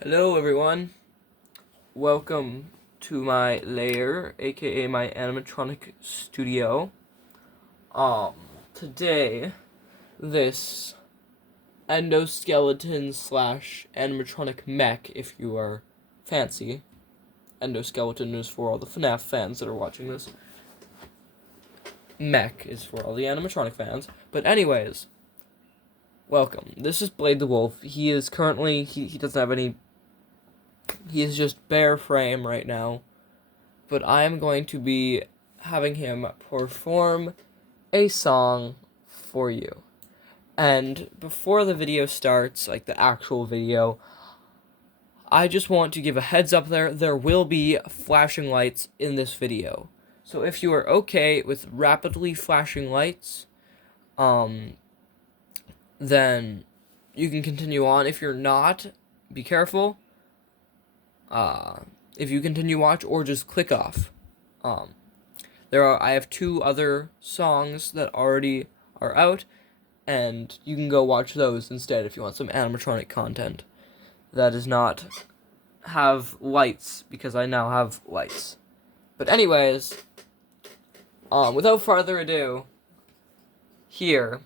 Hello everyone, welcome to my lair, aka my animatronic studio. Today, this endoskeleton slash animatronic mech, if you are fancy. Endoskeleton is for all the FNAF fans that are watching this. Mech is for all the animatronic fans. But anyways, welcome. This is Blade the Wolf. He is currently, he doesn't have any. He is just bare frame right now, but I am going to be having him perform a song for you. And before the video starts, like the actual video, I just want to give a heads up there will be flashing lights in this video. So if you are okay with rapidly flashing lights, then you can continue on. If you're not, be careful. If you continue watch or just click off. I have two other songs that already are out, and you can go watch those instead if you want some animatronic content that does not have lights, because I now have lights. But anyways, without further ado, here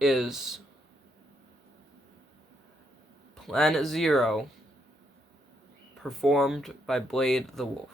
is Planet Zero, performed by Blade the Wolf.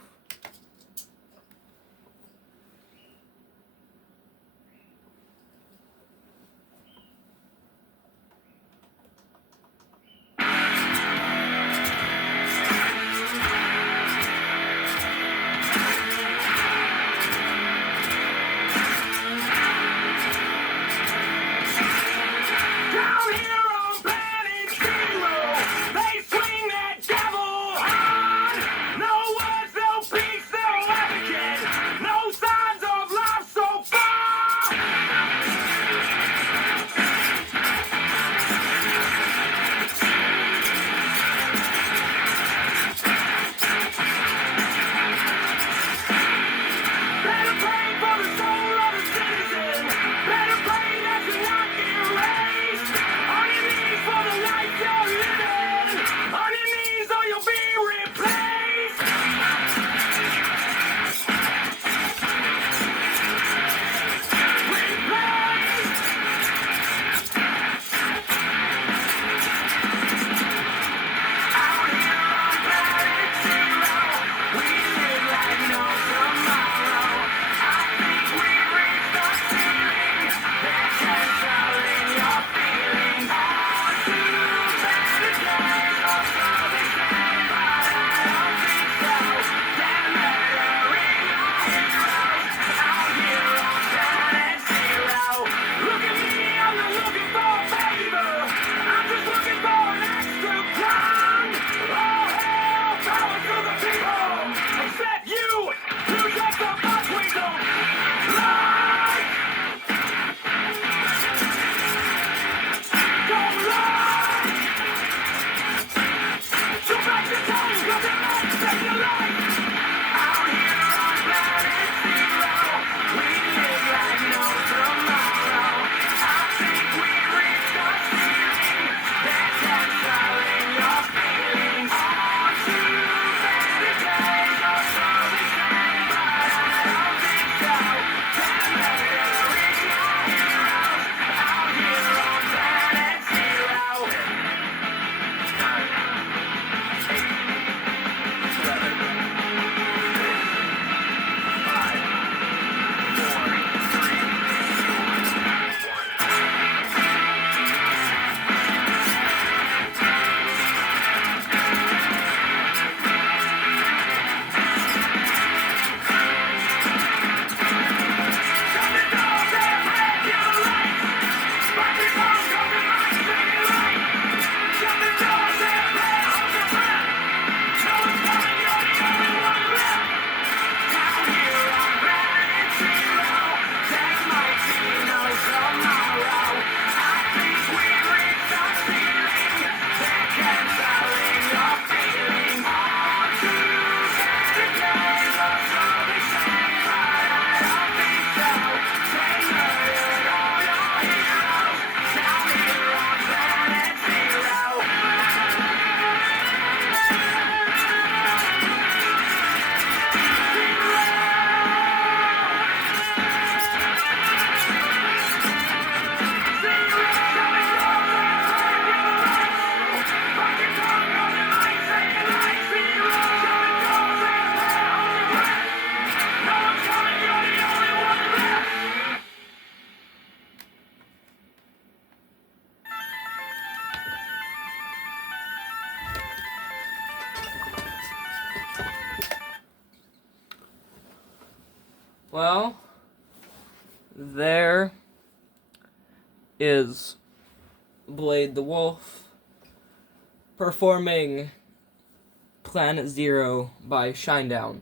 Well, there is Blade the Wolf performing Planet Zero by Shinedown.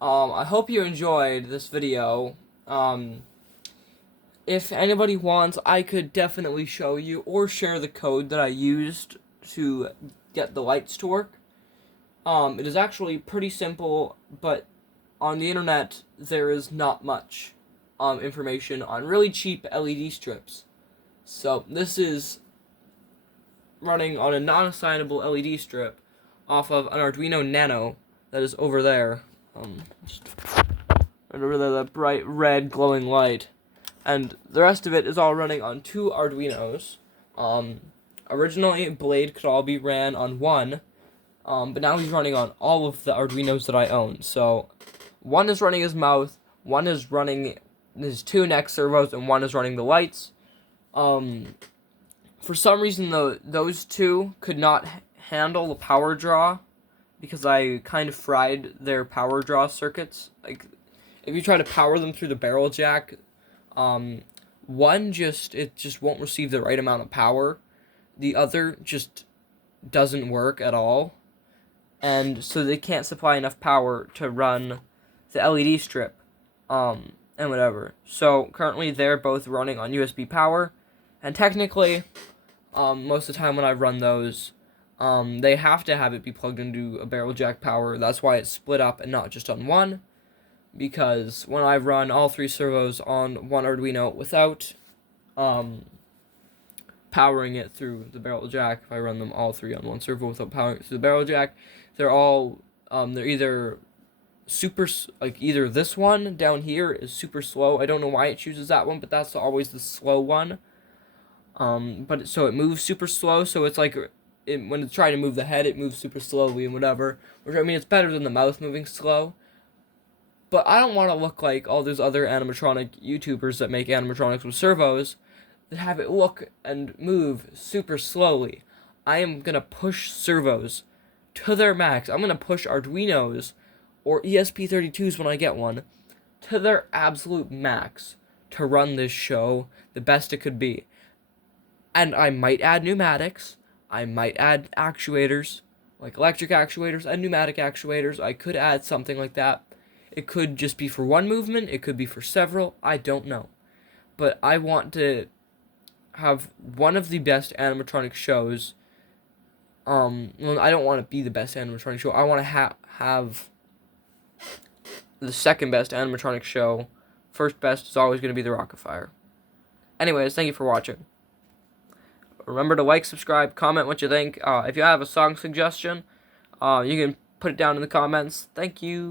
I hope you enjoyed this video. If anybody wants, I could definitely show you or share the code that I used to get the lights to work. It is actually pretty simple, but on the internet there is not much information on really cheap LED strips. So this is running on a non-assignable LED strip off of an Arduino Nano that is over there. Just right over there, that bright red glowing light. And the rest of it is all running on 2 Arduinos. Originally, Blade could all be ran on one, but now he's running on all of the Arduinos that I own. So, one is running his mouth, one is running his 2 neck servos, and one is running the lights. For some reason, though, those 2 could not handle the power draw, because I kind of fried their power draw circuits. Like, if you try to power them through the barrel jack, one just won't receive the right amount of power. The other just doesn't work at all. And so they can't supply enough power to run the LED strip, and whatever. So currently they're both running on USB power, and technically, most of the time when I run those, they have to have it be plugged into a barrel jack power. That's why it's split up and not just on one. Because when I run all 3 servos on one Arduino without powering it through the barrel jack, if I run them all 3 on one servo without powering it through the barrel jack, they're all they're either super, like either this one down here is super slow. I don't know why it chooses that one, but that's always the slow one. But so it moves super slow, so it's like when it's trying to move the head, it moves super slowly and whatever. Which, I mean, it's better than the mouth moving slow. But I don't want to look like all those other animatronic YouTubers that make animatronics with servos that have it look and move super slowly. I am going to push servos to their max. I'm going to push Arduinos or ESP32s when I get one to their absolute max to run this show the best it could be. And I might add pneumatics. I might add actuators, like electric actuators and pneumatic actuators. I could add something like that. It could just be for one movement. It could be for several. I don't know. But I want to have one of the best animatronic shows. Well, I don't want to be the best animatronic show. I want to have the second best animatronic show. First best is always going to be the Rocket Fire. Anyways, thank you for watching. Remember to like, subscribe, comment what you think. If you have a song suggestion, you can put it down in the comments. Thank you.